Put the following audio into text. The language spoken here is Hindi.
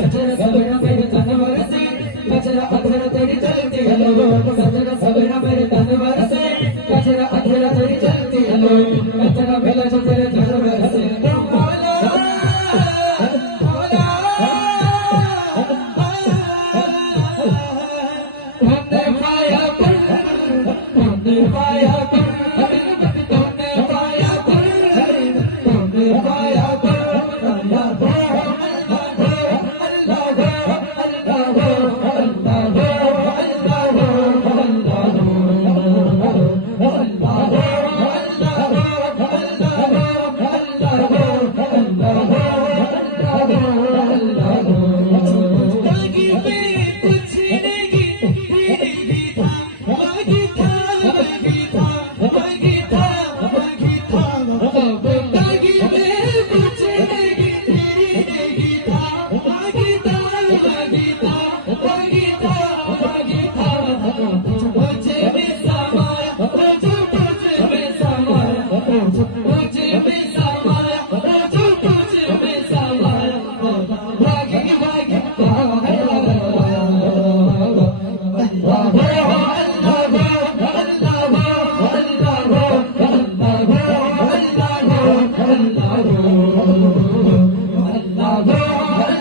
कचरा सवेरा मेरे तन बरसे कचरा अधेरा तेरी चलती है लो कचरा सवेरा मेरे तन बरसे कचरा अधेरा तेरी चलती है लो कचरा मेला जो तेरे तन बरसे